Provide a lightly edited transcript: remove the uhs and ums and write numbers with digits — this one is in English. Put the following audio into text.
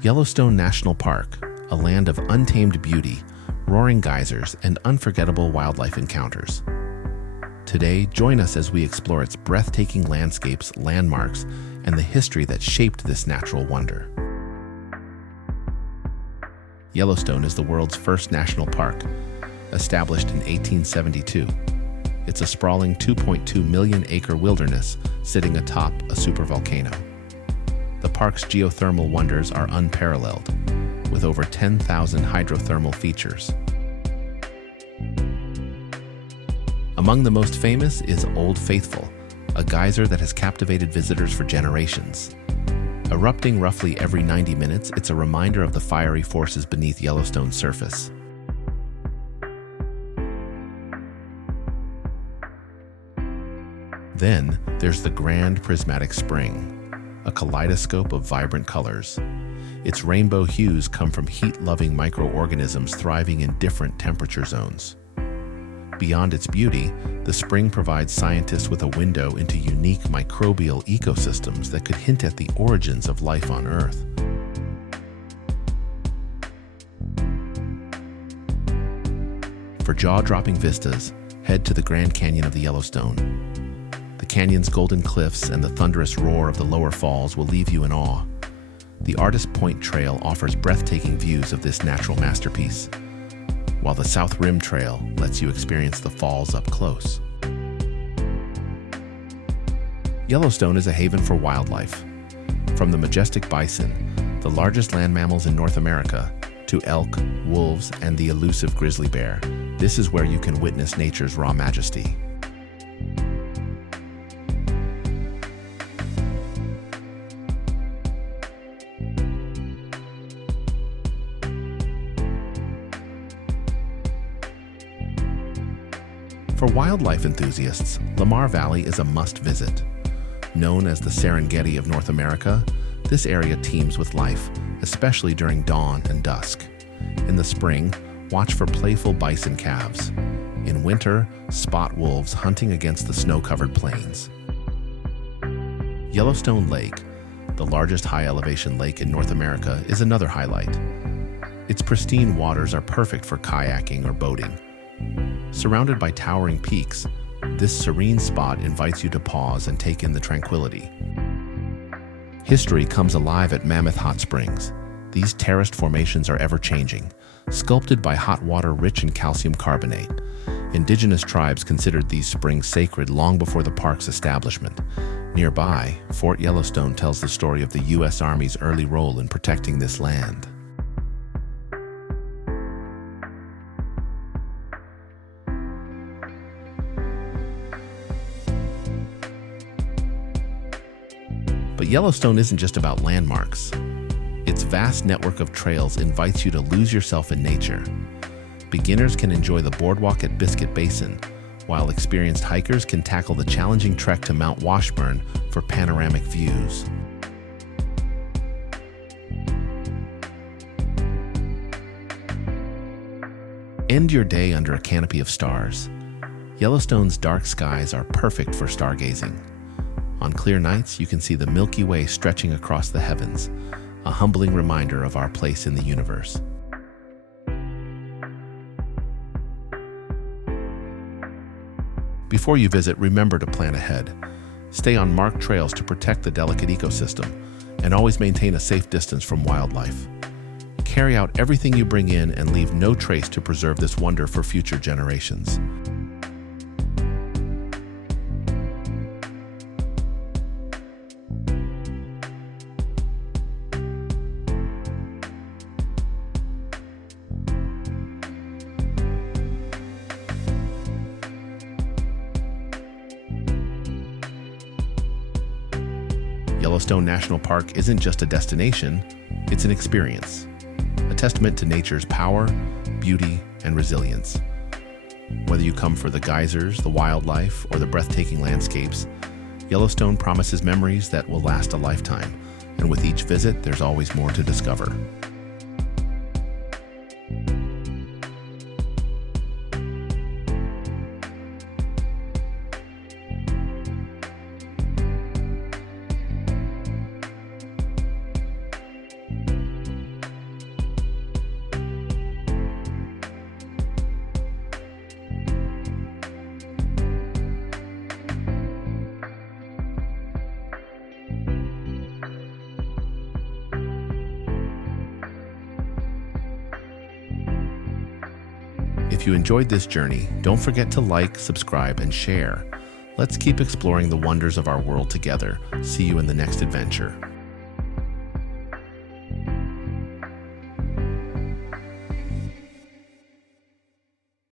Yellowstone National Park, a land of untamed beauty, roaring geysers, and unforgettable wildlife encounters. Today, join us as we explore its breathtaking landscapes, landmarks, and the history that shaped this natural wonder. Yellowstone is the world's first national park, established in 1872. It's a sprawling 2.2 million acre wilderness sitting atop a supervolcano. The park's geothermal wonders are unparalleled, with over 10,000 hydrothermal features. Among the most famous is Old Faithful, a geyser that has captivated visitors for generations. Erupting roughly every 90 minutes, it's a reminder of the fiery forces beneath Yellowstone's surface. Then, there's the Grand Prismatic Spring, a kaleidoscope of vibrant colors. Its rainbow hues come from heat-loving microorganisms thriving in different temperature zones. Beyond its beauty, the spring provides scientists with a window into unique microbial ecosystems that could hint at the origins of life on Earth. For jaw-dropping vistas, head to the Grand Canyon of the Yellowstone. The canyon's golden cliffs and the thunderous roar of the lower falls will leave you in awe. The Artist Point Trail offers breathtaking views of this natural masterpiece, while the South Rim Trail lets you experience the falls up close. Yellowstone is a haven for wildlife. From the majestic bison, the largest land mammals in North America, to elk, wolves, and the elusive grizzly bear, this is where you can witness nature's raw majesty. For wildlife enthusiasts, Lamar Valley is a must-visit. Known as the Serengeti of North America, this area teems with life, especially during dawn and dusk. In the spring, watch for playful bison calves. In winter, spot wolves hunting against the snow-covered plains. Yellowstone Lake, the largest high-elevation lake in North America, is another highlight. Its pristine waters are perfect for kayaking or boating. Surrounded by towering peaks, this serene spot invites you to pause and take in the tranquility. History comes alive at Mammoth Hot Springs. These terraced formations are ever-changing, sculpted by hot water rich in calcium carbonate. Indigenous tribes considered these springs sacred long before the park's establishment. Nearby, Fort Yellowstone tells the story of the U.S. Army's early role in protecting this land. But Yellowstone isn't just about landmarks. Its vast network of trails invites you to lose yourself in nature. Beginners can enjoy the boardwalk at Biscuit Basin, while experienced hikers can tackle the challenging trek to Mount Washburn for panoramic views. End your day under a canopy of stars. Yellowstone's dark skies are perfect for stargazing. On clear nights, you can see the Milky Way stretching across the heavens, a humbling reminder of our place in the universe. Before you visit, remember to plan ahead. Stay on marked trails to protect the delicate ecosystem, and always maintain a safe distance from wildlife. Carry out everything you bring in and leave no trace to preserve this wonder for future generations. Yellowstone National Park isn't just a destination, it's an experience, a testament to nature's power, beauty, and resilience. Whether you come for the geysers, the wildlife, or the breathtaking landscapes, Yellowstone promises memories that will last a lifetime, and with each visit, there's always more to discover. If you enjoyed this journey, don't forget to like, subscribe, and share. Let's keep exploring the wonders of our world together. See you in the next adventure.